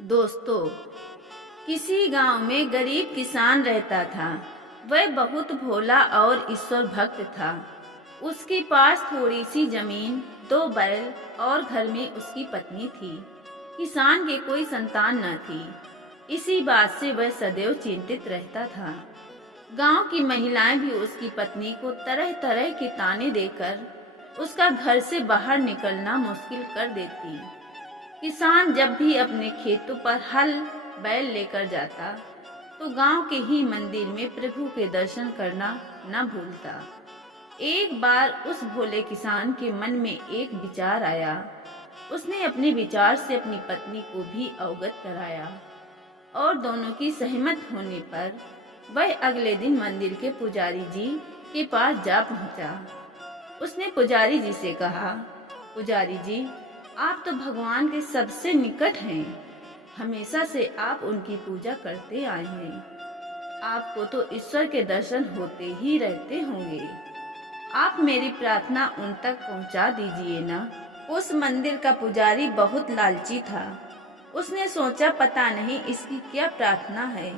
दोस्तों, किसी गांव में गरीब किसान रहता था। वह बहुत भोला और ईश्वर भक्त था। उसके पास थोड़ी सी जमीन, दो बैल और घर में उसकी पत्नी थी। किसान की कोई संतान न थी। इसी बात से वह सदैव चिंतित रहता था। गांव की महिलाएं भी उसकी पत्नी को तरह तरह के ताने देकर उसका घर से बाहर निकलना मुश्किल कर देती। किसान जब भी अपने खेतों पर हल बैल लेकर जाता तो गांव के ही मंदिर में प्रभु के दर्शन करना न भूलता। एक बार उस भोले किसान के मन में एक विचार आया। उसने अपने विचार से अपनी पत्नी को भी अवगत कराया और दोनों की सहमत होने पर वह अगले दिन मंदिर के पुजारी जी के पास जा पहुंचा। उसने पुजारी जी से कहा, पुजारी जी, आप तो भगवान के सबसे निकट हैं। हमेशा से आप उनकी पूजा करते आए हैं। आपको तो ईश्वर के दर्शन होते ही रहते होंगे। आप मेरी प्रार्थना उन तक पहुंचा दीजिए ना। उस मंदिर का पुजारी बहुत लालची था। उसने सोचा, पता नहीं इसकी क्या प्रार्थना है।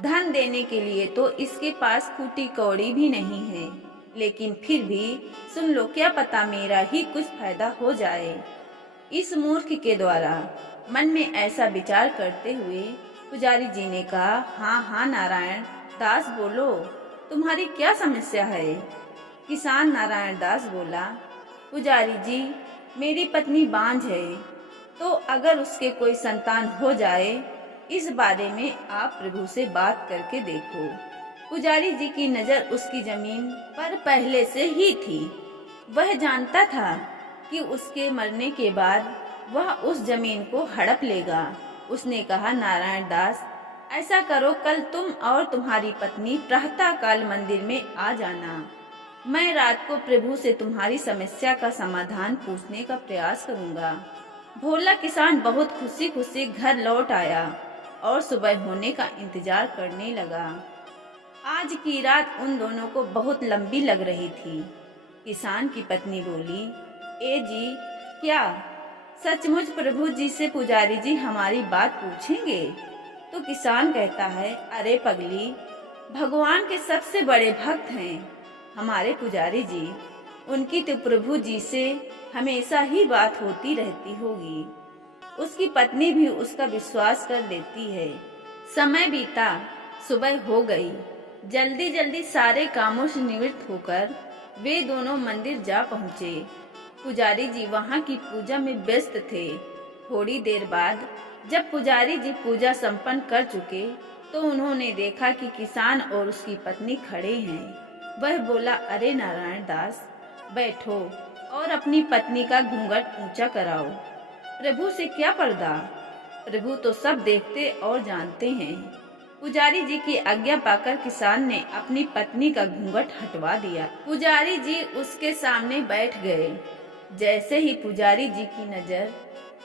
धन देने के लिए तो इसके पास फूटी कौड़ी भी नहीं है, लेकिन फिर भी सुन लो, क्या पता मेरा ही कुछ फायदा हो जाए। इस मूर्ख के द्वारा मन में ऐसा विचार करते हुए पुजारी जी ने कहा, हाँ हाँ नारायण दास, बोलो, तुम्हारी क्या समस्या है। किसान नारायण दास बोला, पुजारी जी, मेरी पत्नी बांझ है, तो अगर उसके कोई संतान हो जाए, इस बारे में आप प्रभु से बात करके देखो। पुजारी जी की नजर उसकी जमीन पर पहले से ही थी। वह जानता था कि उसके मरने के बाद वह उस जमीन को हड़प लेगा। उसने कहा, नारायण दास, ऐसा करो, कल तुम और तुम्हारी पत्नी प्रातः काल मंदिर में आ जाना। मैं रात को प्रभु से तुम्हारी समस्या का समाधान पूछने का प्रयास करूंगा। भोला किसान बहुत खुशी खुशी घर लौट आया और सुबह होने का इंतजार करने लगा। आज की रात उन दोनों को बहुत लंबी लग रही थी। किसान की पत्नी बोली, ए जी, क्या सचमुच प्रभु जी से पुजारी जी हमारी बात पूछेंगे? तो किसान कहता है, अरे पगली, भगवान के सबसे बड़े भक्त हैं हमारे पुजारी जी। उनकी तो प्रभु जी से हमेशा ही बात होती रहती होगी। उसकी पत्नी भी उसका विश्वास कर लेती है। समय बीता, सुबह हो गई। जल्दी जल्दी सारे कामों से निवृत्त होकर वे दोनों मंदिर जा पहुँचे। पुजारी जी वहाँ की पूजा में व्यस्त थे। थोड़ी देर बाद जब पुजारी जी पूजा संपन्न कर चुके तो उन्होंने देखा कि किसान और उसकी पत्नी खड़े हैं। वह बोला, अरे नारायण दास, बैठो और अपनी पत्नी का घूंघट ऊंचा कराओ। प्रभु से क्या पर्दा, प्रभु तो सब देखते और जानते हैं। पुजारी जी की आज्ञा पाकर किसान ने अपनी पत्नी का घूंघट हटवा दिया। पुजारी जी उसके सामने बैठ गए। जैसे ही पुजारी जी की नजर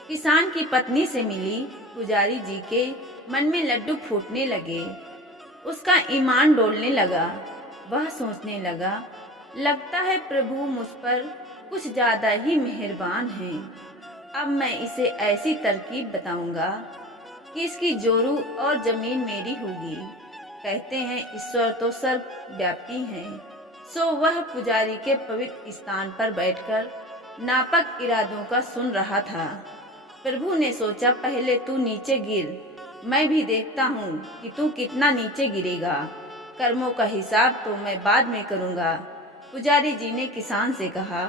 किसान की पत्नी से मिली, पुजारी जी के मन में लड्डू फूटने लगे। उसका ईमान डोलने लगा। वह सोचने लगा, लगता है प्रभु मुझ पर कुछ ज्यादा ही मेहरबान हैं। अब मैं इसे ऐसी तरकीब बताऊंगा कि इसकी जोरू और जमीन मेरी होगी। कहते हैं ईश्वर तो सर्वव्यापी हैं। सो वह पुजारी के पवित्र स्थान पर बैठकर नापक इरादों का सुन रहा था। प्रभु ने सोचा, पहले तू नीचे गिर, मैं भी देखता हूँ कि तू कितना नीचे गिरेगा। कर्मों का हिसाब तो मैं बाद में करूँगा। पुजारी जी ने किसान से कहा,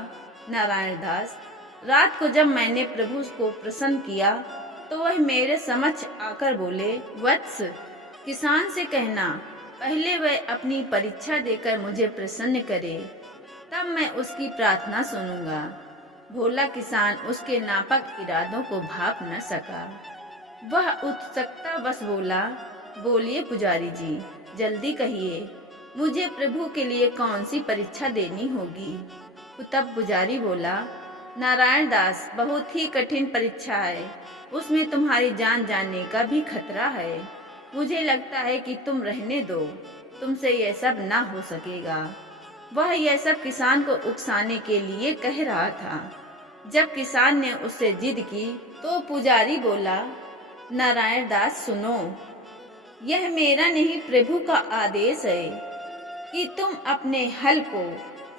नारायण दास, रात को जब मैंने प्रभु को प्रसन्न किया तो वह मेरे समक्ष आकर बोले, वत्स, किसान से कहना पहले वह अपनी परीक्षा देकर मुझे प्रसन्न करे, तब मैं उसकी प्रार्थना सुनूंगा। भोला किसान उसके नापक इरादों को भाप न सका। वह उत्सुकता बस बोला, बोलिए पुजारी जी, जल्दी कहिए, मुझे प्रभु के लिए कौन सी परीक्षा देनी होगी। तब पुजारी बोला, नारायण दास, बहुत ही कठिन परीक्षा है। उसमें तुम्हारी जान जाने का भी खतरा है। मुझे लगता है कि तुम रहने दो, तुमसे यह सब ना हो सकेगा। वह यह सब किसान को उकसाने के लिए कह रहा था। जब किसान ने उससे जिद की तो पुजारी बोला, नारायण दास सुनो, यह मेरा नहीं प्रभु का आदेश है कि तुम अपने हल को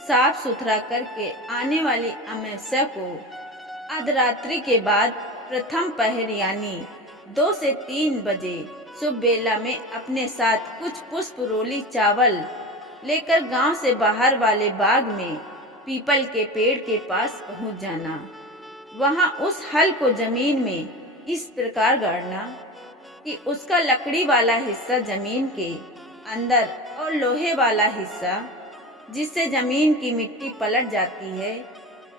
साफ सुथरा करके आने वाली अमावस्या को अर्धरात्रि के बाद प्रथम पहर यानी 2 से 3 बजे शुभ बेला में अपने साथ कुछ पुष्प रोली चावल लेकर गांव से बाहर वाले बाग में पीपल के पेड़ के पास पहुंच जाना। वहां उस हल को जमीन में इस प्रकार गाड़ना कि उसका लकड़ी वाला हिस्सा जमीन के अंदर और लोहे वाला हिस्सा जिससे जमीन की मिट्टी पलट जाती है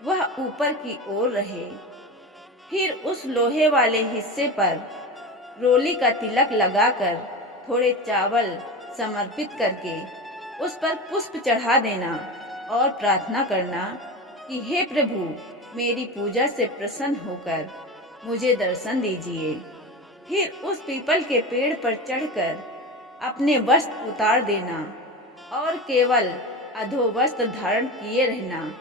वह ऊपर की ओर रहे। फिर उस लोहे वाले हिस्से पर रोली का तिलक लगाकर थोड़े चावल समर्पित करके उस पर पुष्प चढ़ा देना और प्रार्थना करना कि हे प्रभु, मेरी पूजा से प्रसन्न होकर मुझे दर्शन दीजिए। फिर उस पीपल के पेड़ पर चढ़कर अपने वस्त्र उतार देना और केवल अधो वस्त्र धारण किए रहना।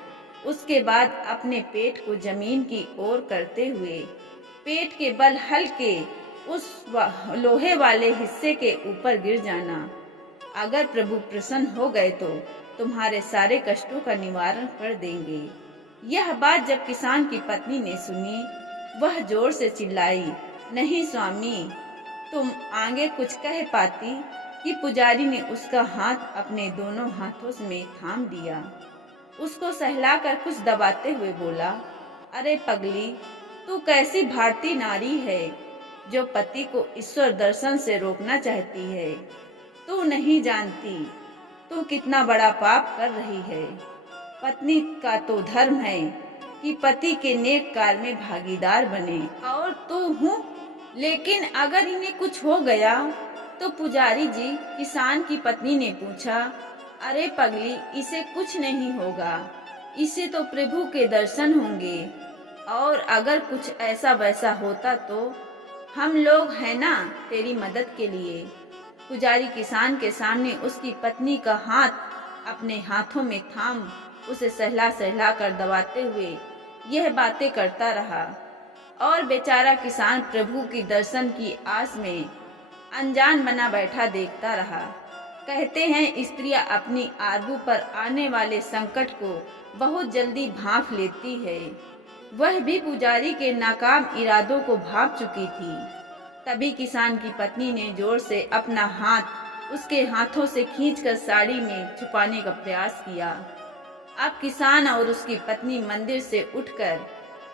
उसके बाद अपने पेट को जमीन की ओर करते हुए पेट के बल हल्के उस लोहे वाले हिस्से के ऊपर गिर जाना। अगर प्रभु प्रसन्न हो गए तो तुम्हारे सारे कष्टों का निवारण कर देंगे। यह बात जब किसान की पत्नी ने सुनी, वह जोर से चिल्लाई, नहीं स्वामी, तुम आगे कुछ कह पाती कि पुजारी ने उसका हाथ अपने दोनों हाथों में थाम दिया। उसको सहलाकर कुछ दबाते हुए बोला, अरे पगली, तू कैसी भारतीय नारी है जो पति को ईश्वर दर्शन से रोकना चाहती है। तू नहीं जानती तू कितना बड़ा पाप कर रही है। पत्नी का तो धर्म है कि पति के नेक कार्य में भागीदार बने और तू हूँ, लेकिन अगर इन्हें कुछ हो गया तो पुजारी जी, किसान की पत्नी ने पूछा, अरे पगली, इसे कुछ नहीं होगा, इसे तो प्रभु के दर्शन होंगे, और अगर कुछ ऐसा वैसा होता तो हम लोग हैं ना तेरी मदद के लिए। पुजारी किसान के सामने उसकी पत्नी का हाथ अपने हाथों में थाम उसे सहला सहला कर दबाते हुए यह बातें करता रहा और बेचारा किसान प्रभु की दर्शन की आस में अनजान बना बैठा देखता रहा। कहते हैं स्त्रियां अपनी आरबू पर आने वाले संकट को बहुत जल्दी भांप लेती है। वह भी पुजारी के नाकाम इरादों को भांप चुकी थी। तभी किसान की पत्नी ने जोर से अपना हाथ उसके हाथों से खींचकर साड़ी में छुपाने का प्रयास किया। अब किसान और उसकी पत्नी मंदिर से उठकर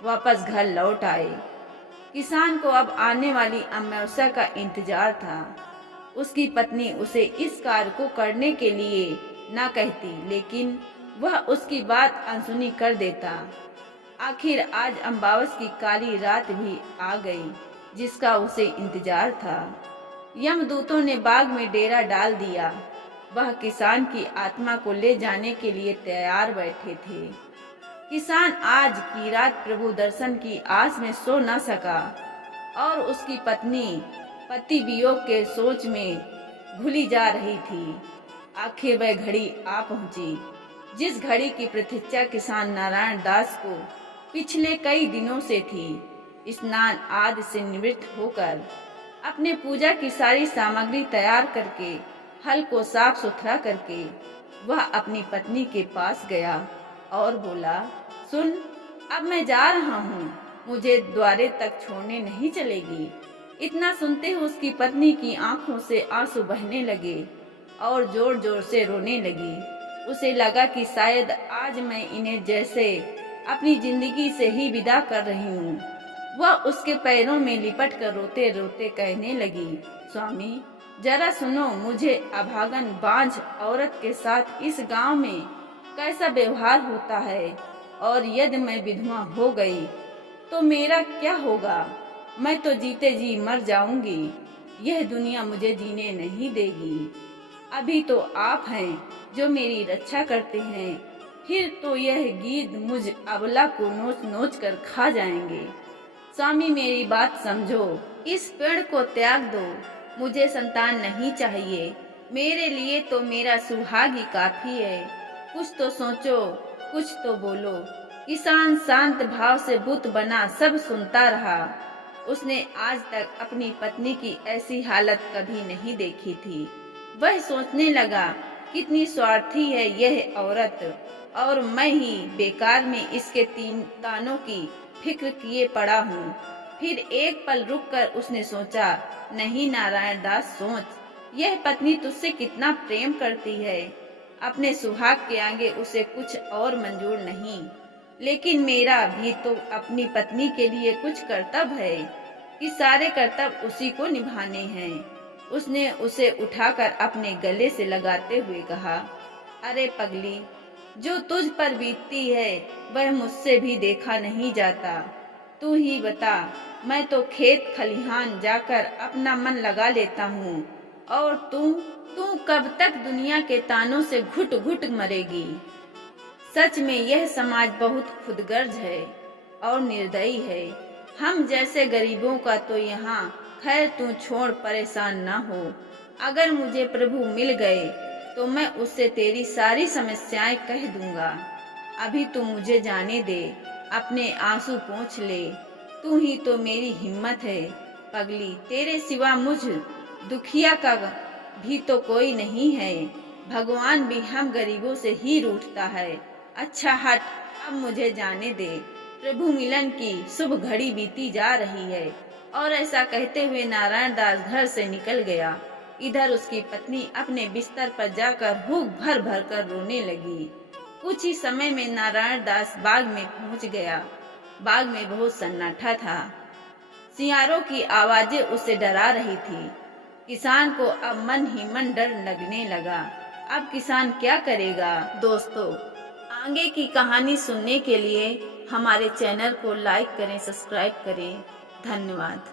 वापस घर लौट आए। किसान को अब आने वाली अमावस्या का इंतजार था। उसकी पत्नी उसे इस कार्य को करने के लिए न कहती, लेकिन वह उसकी बात अनसुनी कर देता। आखिर आज अमावस की काली रात भी आ गई जिसका उसे इंतजार था। यमदूतों ने बाग में डेरा डाल दिया। वह किसान की आत्मा को ले जाने के लिए तैयार बैठे थे। किसान आज की रात प्रभु दर्शन की आस में सो न सका और उसकी पत्नी पति वियोग के सोच में घुली जा रही थी। आखिर वह घड़ी आ पहुंची जिस घड़ी की प्रतीक्षा किसान नारायण दास को पिछले कई दिनों से थी। स्नान आदि से निवृत्त होकर अपने पूजा की सारी सामग्री तैयार करके हल को साफ सुथरा करके वह अपनी पत्नी के पास गया और बोला, सुन, अब मैं जा रहा हूँ, मुझे द्वारे तक छोड़ने नहीं चलेगी। इतना सुनते ही उसकी पत्नी की आंखों से आंसू बहने लगे और जोर जोर से रोने लगी। उसे लगा कि शायद आज मैं इन्हें जैसे अपनी जिंदगी से ही विदा कर रही हूँ। वह उसके पैरों में लिपट कर रोते रोते कहने लगी, स्वामी, जरा सुनो, मुझे अभागन बांझ औरत के साथ इस गांव में कैसा व्यवहार होता है, और यदि मैं विधवा हो गई तो मेरा क्या होगा? मैं तो जीते जी मर जाऊंगी। यह दुनिया मुझे जीने नहीं देगी। अभी तो आप हैं जो मेरी रक्षा करते हैं, फिर तो यह गीद मुझ अबला को नोच नोच कर खा जाएंगे। स्वामी, मेरी बात समझो, इस पेड़ को त्याग दो। मुझे संतान नहीं चाहिए। मेरे लिए तो मेरा सुहाग ही काफी है। कुछ तो सोचो, कुछ तो बोलो। किसान शांत भाव से बुत बना सब सुनता रहा। उसने आज तक अपनी पत्नी की ऐसी हालत कभी नहीं देखी थी। वह सोचने लगा, कितनी स्वार्थी है यह औरत, और मैं ही बेकार में इसके 3 तानों की फिक्र किए पड़ा हूँ। फिर एक पल रुककर उसने सोचा, नहीं नारायण दास, सोच, यह पत्नी तुझसे कितना प्रेम करती है। अपने सुहाग के आगे उसे कुछ और मंजूर नहीं, लेकिन मेरा भी तो अपनी पत्नी के लिए कुछ कर्तव्य है कि सारे कर्तव्य उसी को निभाने हैं। उसने उसे उठाकर अपने गले से लगाते हुए कहा, अरे पगली, जो तुझ पर बीतती है वह मुझसे भी देखा नहीं जाता। तू ही बता, मैं तो खेत खलिहान जाकर अपना मन लगा लेता हूँ, और तू कब तक दुनिया के तानों से घुट घुट मरेगी। सच में यह समाज बहुत खुदगर्ज है और निर्दयी है। हम जैसे गरीबों का तो यहाँ खैर तू छोड़, परेशान ना हो। अगर मुझे प्रभु मिल गए तो मैं उससे तेरी सारी समस्याएं कह दूंगा। अभी तू मुझे जाने दे, अपने आंसू पोंछ ले। तू ही तो मेरी हिम्मत है पगली, तेरे सिवा मुझ दुखिया का भी तो कोई नहीं है। भगवान भी हम गरीबों से ही रूठता है। अच्छा हट, अब मुझे जाने दे। प्रभु मिलन की शुभ घड़ी बीती जा रही है। और ऐसा कहते हुए नारायण दास घर से निकल गया। इधर उसकी पत्नी अपने बिस्तर पर जाकर हुक भर भर कर रोने लगी। कुछ ही समय में नारायण दास बाग में पहुंच गया। बाग में बहुत सन्नाटा था। सियारों की आवाजें उसे डरा रही थी। किसान को अब मन ही मन डर लगने लगा। अब किसान क्या करेगा? दोस्तों, आगे की कहानी सुनने के लिए हमारे चैनल को लाइक करें, सब्सक्राइब करें। धन्यवाद।